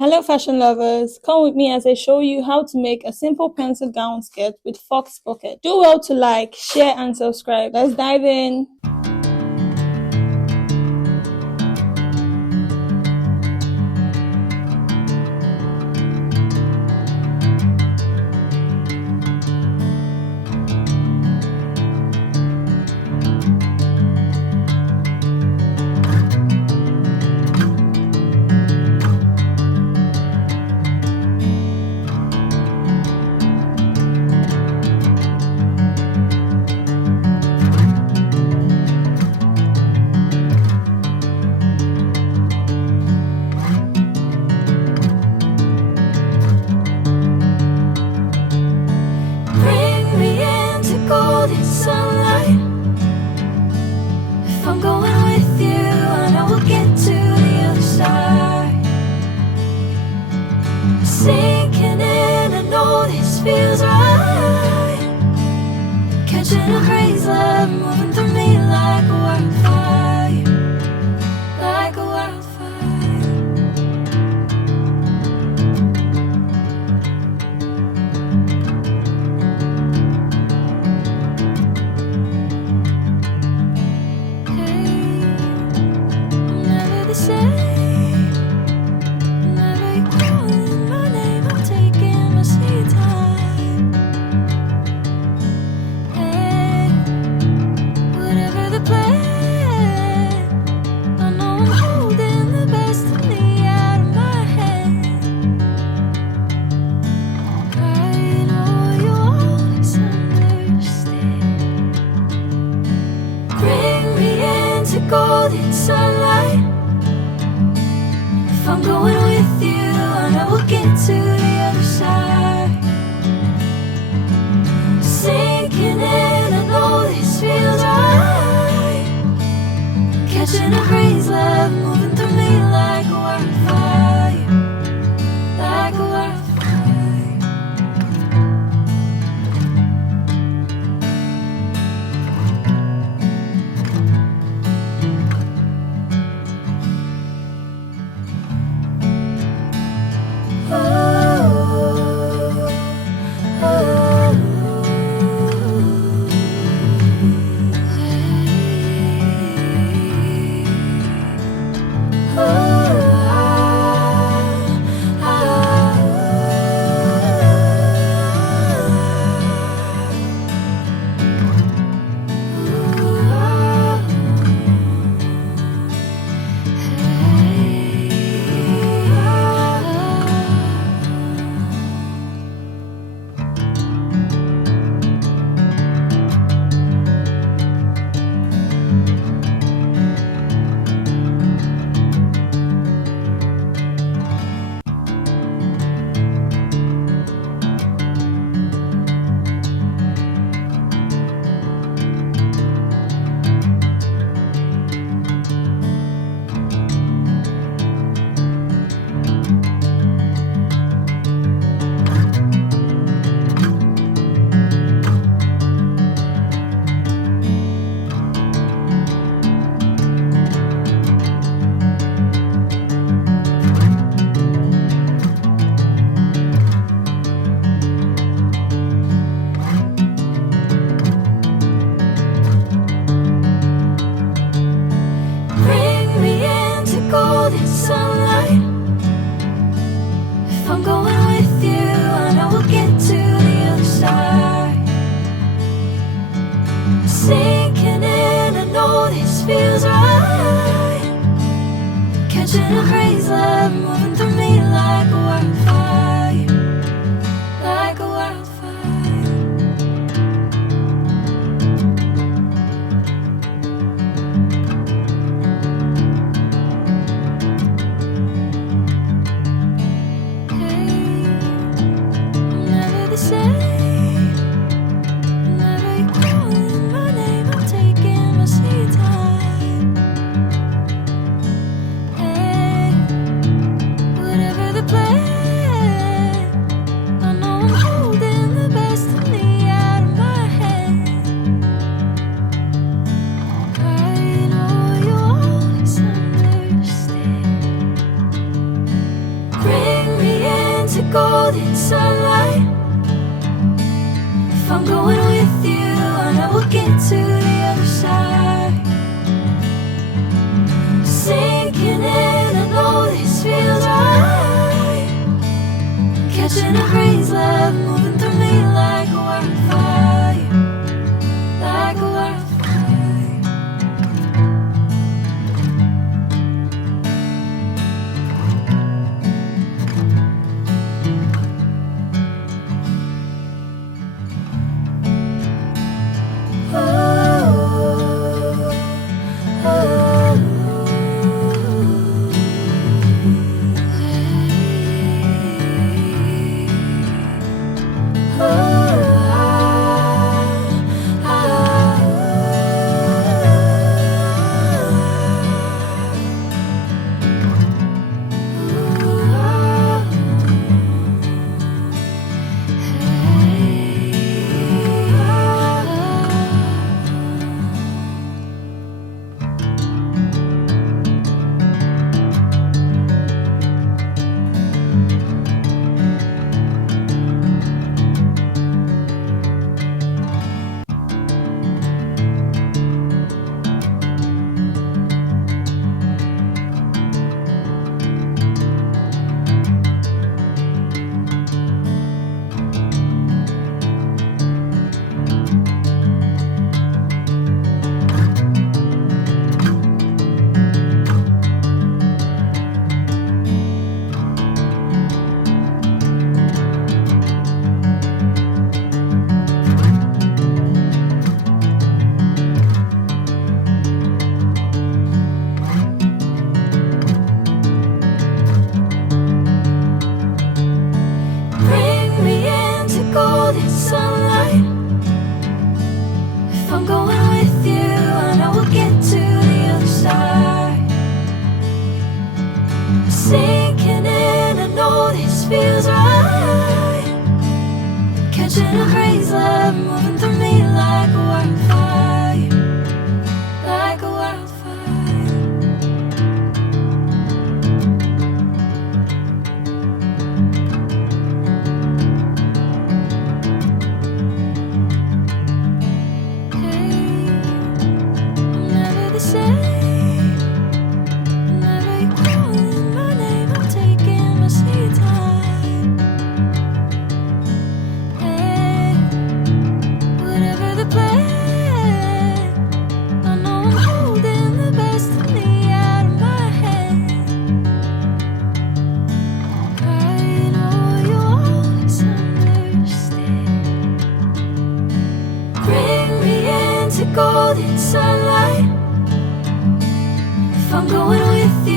Hello fashion lovers, come with me as I show you how to make a simple pencil gown skirt with fox pocket. Do well to like, share and subscribe. Let's dive in. Bring me into golden sunlight. If I'm going with you, I know we'll get to the other side. Sinking in, I know this feels right. Catching a breeze, love moving through me like a wildfire, like a wildfire. Never the same. Whenever you're calling my name, I'm taking my sweet time. Hey, whatever the plan, I know I'm holding the best of me out of my hand. I know you always understand. Bring me into golden sunlight. If I'm going with you, I know we'll get to the other side. Sinking in, I know this feels right. Catching a breeze, love moving through me like a wildfire, like a wildfire. Bring me into golden sunlight. If I'm going with you, I know we'll get to the other side. Sinking in, I know this feels right. Catching a breeze, love moving through me like a wildfire, like a wildfire. Never the same. Whenever you're calling my name, I'm taking my sweet time. Hey, golden sunlight. If I'm going with you, I know we'll get to the other side. Sinking in, I know this feels right. Catching a breeze, love moving through me like a wildfire, like a wildfire. Bring me into golden sunlight. If I'm going with you, I know we'll get to the other side. Sinking in, I know this feels right. Catching a breeze, love moving through me like a wildfire, like a wildfire. I'm never the same. Whenever you're calling my name, I'm taking my sweet time. Hey, whatever the plan, I know I'm holding the best of me out of my hand. I know you'll always understand. Bring me into golden sunlight. If I'm going with